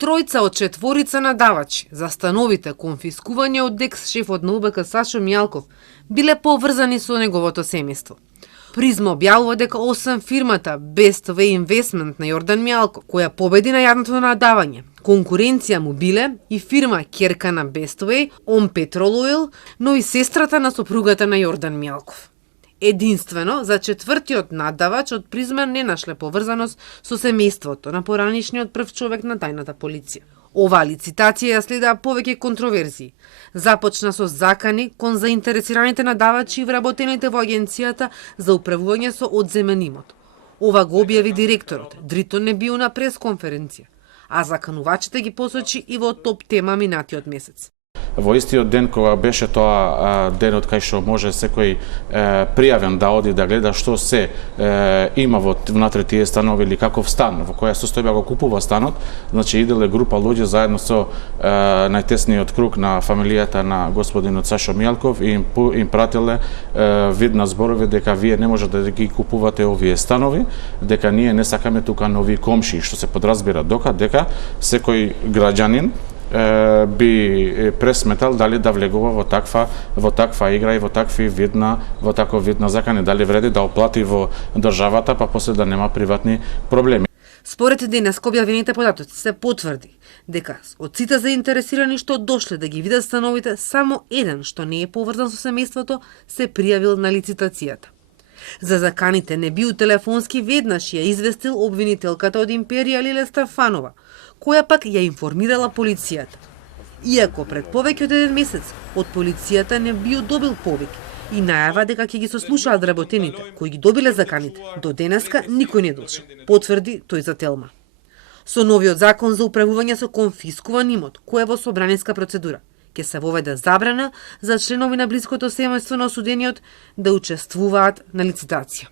Тројца од четворица надавачи за становите конфискување од екс-шефот на УБК Сашо Мијалков биле поврзани со неговото семејство. Призма објавува дека освен фирмата Best Way Investment на Јордан Мијалков, која победи на јавното надавање, конкуренција му биле и фирма ќерка на Best Way, On Petrol Oil, но и сестрата на сопругата на Јордан Мијалков. Единствено, за четвртиот надавач од Призма не нашле поврзаност со семејството на поранишниот прв човек на тајната полиција. Оваа лицитација ја следа повеќе контроверзии. Започна со закани кон заинтересираните надавачи и вработените во агенцијата за управување со одземен имот. Ова го објави директорот Дрито Небио на пресконференција, а заканувачите ги посочи и во топ тема минатиот месец. Во истиот ден кога беше тоа денот кај што може секој пријавен да оди да гледа што се има внатре тие станови или каков стан, во која состојба го купува станот, значи иделе група луѓе заедно со најтесниот круг на фамилијата на господинот Сашо Мијалков и им пратиле вид на зборови дека вие не можете да ги купувате овие станови, дека ние не сакаме тука нови комши, што се подразбира дека секој граѓанин би пресметал дали да влегува во таква игра и во таков вид на закани, дали вреди да оплати во државата, па после да нема приватни проблеми. Според денеска објавените податоци се потврди дека од сите заинтересирани што дошле да ги видат становите, само еден што не е поврзан со семејството се пријавил на лицитацијата. За заканите Небио телефонски веднаш ја известил обвинителката од Империја Лиле Стефанова, која пак ја информирала полицијата. Иако пред повеќе од еден месец од полицијата Небио добил повеќе и најава дека ќе ги сослушаат вработените кои ги добиле заканите, до денеска никој не дошол, потврди тој за Телма. Со новиот закон за управување со конфискуван имот, кој е во собраниска процедура, ќе се воведе забрана за членови на блиското семејство на осудениот да учествуваат на лицитација.